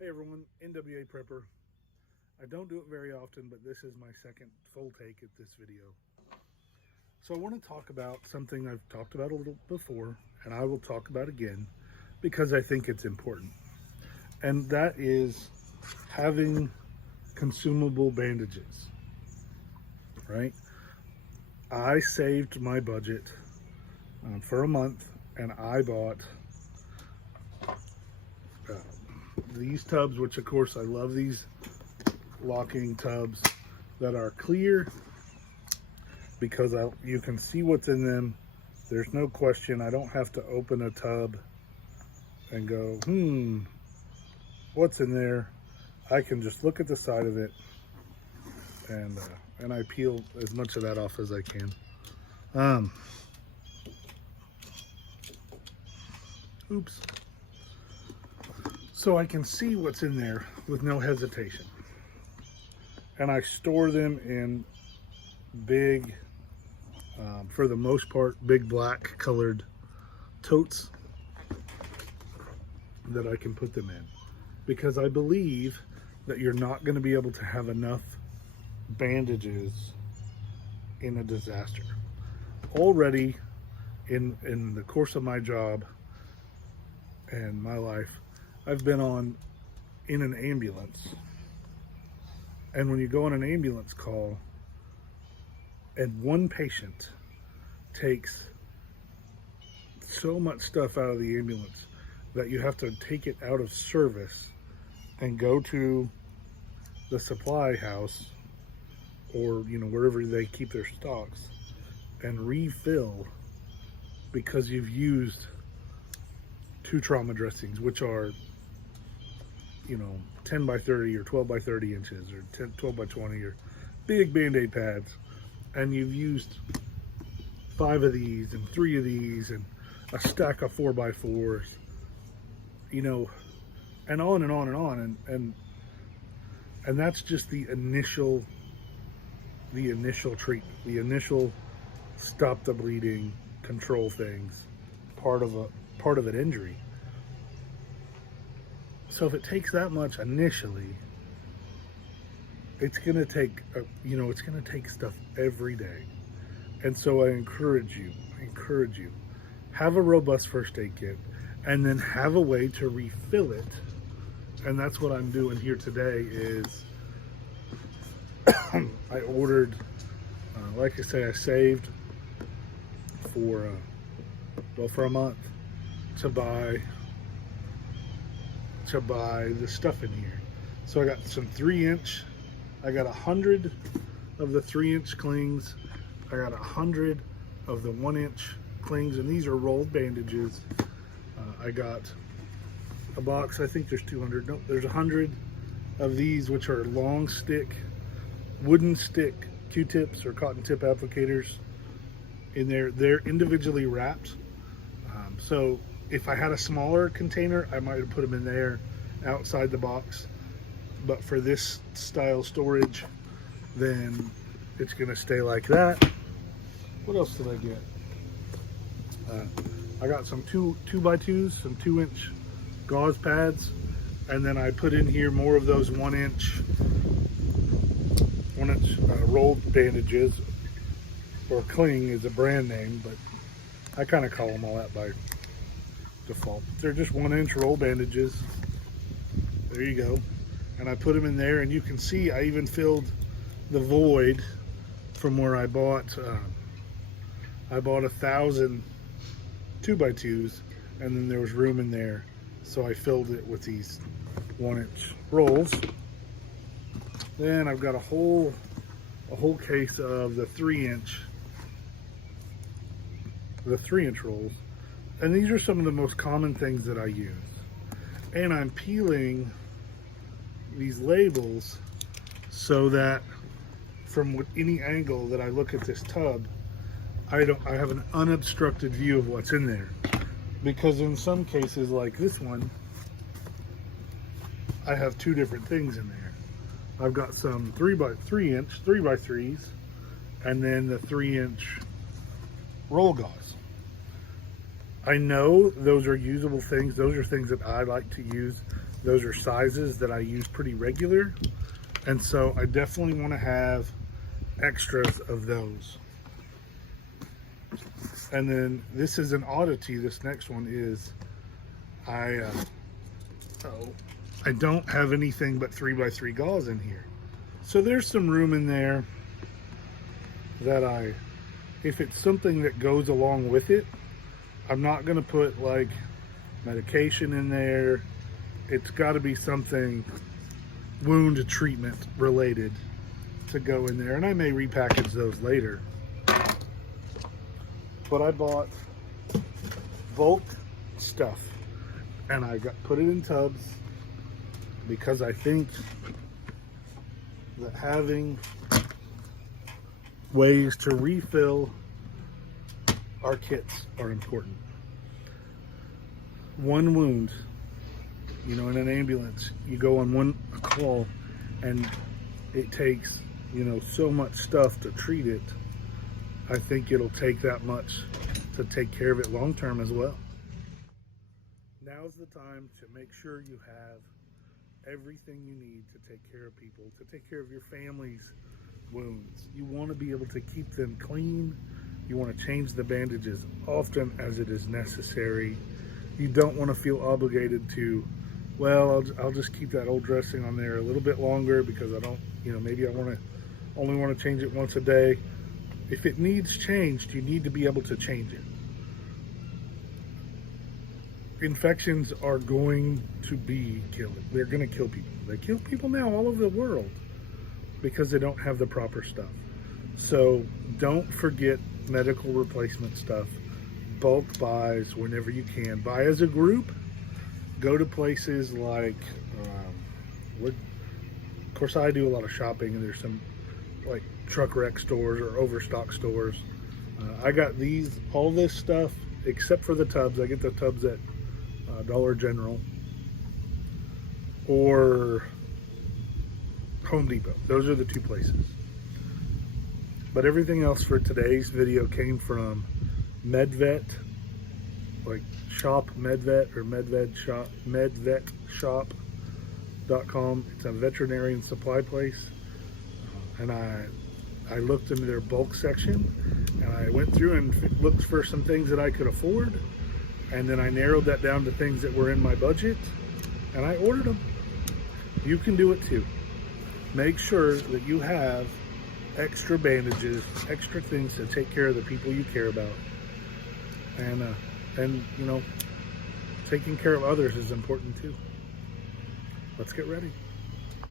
Hey everyone, NWA Prepper. I don't do it very often, but this is my second full take at this video. So I want to talk about something I've talked about a little before, and I will talk about again because I think it's important. And that is having consumable bandages, right? I saved my budget for a month, and I bought these tubs, which of course I love these locking tubs that are clear because you can see what's in them. There's no question. I don't have to open a tub and go, what's in there? I can just look at the side of it and I peel as much of that off as I can. Oops. So I can see what's in there with no hesitation. And I store them in big, for the most part, big black colored totes that I can put them in. Because I believe that you're not going to be able to have enough bandages in a disaster. Already in the course of my job and my life, I've been in an ambulance, and when you go on an ambulance call and one patient takes so much stuff out of the ambulance that you have to take it out of service and go to the supply house or wherever they keep their stocks and refill because you've used 2 trauma dressings, which are 10 by 30 or 12 by 30 inches or 12 by 20 or big Band-Aid pads, and you've used 5 of these and 3 of these and a stack of 4x4s, and on and on and on, and that's just the initial treatment, the initial stop the bleeding, control things, part of an injury. So if it takes that much initially, it's gonna take it's gonna take stuff every day. And so I encourage you, have a robust first aid kit, and then have a way to refill it. And that's what I'm doing here today. Is I ordered, like I say, I saved for a month to buy the stuff in here. So I got some 3-inch. I got 100 of the 3-inch clings. I got 100 of the 1-inch clings, and these are rolled bandages. I got a box. I think there's 200. No, there's 100 of these, which are long stick, wooden stick Q-tips or cotton tip applicators. In there, they're individually wrapped. So if I had a smaller container, I might have put them in there outside the box. But for this style storage, then it's gonna stay like that. What else did I get? I got some 2x2s, some 2-inch gauze pads, and then I put in here more of those 1-inch rolled bandages, or Cling is a brand name, but I kind of call them all that by default. They're just 1-inch roll bandages. There you go. And I put them in there, and you can see I even filled the void from where I bought 1,000 2x2s, and then there was room in there, so I filled it with these 1-inch rolls. Then I've got a whole case of the 3-inch rolls, and these are some of the most common things that I use. And I'm peeling these labels so that from any angle that I look at this tub, I have an unobstructed view of what's in there. Because in some cases, like this one, I have 2 different things in there. I've got some 3x3s, and then the 3-inch roll gauze. I know those are usable things. Those are things that I like to use Those are sizes that I use pretty regular. And so I definitely want to have extras of those. And then this is an oddity. This next one is I don't have anything but 3x3 gauze in here. So there's some room in there that if it's something that goes along with it, I'm not gonna put like medication in there. It's gotta be something wound treatment related to go in there. And I may repackage those later. But I bought bulk stuff and I put it in tubs because I think that having ways to refill our kits are important. One wound, you know, in an ambulance, you go on one call and it takes, you know, so much stuff to treat it. I think it'll take that much to take care of it long term as well. Now's the time to make sure you have everything you need to take care of people, to take care of your family's wounds. You want to be able to keep them clean. You want to change the bandages often as it is necessary. You don't want to feel obligated to, well, I'll just keep that old dressing on there a little bit longer because I don't, you know, maybe I only want to change it once a day. If it needs changed, you need to be able to change it. Infections are going to be killing. They're going to kill people. They kill people now all over the world because they don't have the proper stuff. So don't forget medical replacement stuff. Bulk buys whenever you can. Buy as a group. Go to places like, of course I do a lot of shopping, and there's some like truck wreck stores or overstock stores. I got all this stuff except for the tubs. I get the tubs at Dollar General or Home Depot. Those are the two places. But everything else for today's video came from MedVet, like Shop MedVet or MedVet Shop, MedVetShop.com. It's a veterinarian supply place. And I looked into their bulk section and I went through and looked for some things that I could afford. And then I narrowed that down to things that were in my budget and I ordered them. You can do it too. Make sure that you have extra bandages, extra things to take care of the people you care about. And you know, taking care of others is important too. Let's get ready.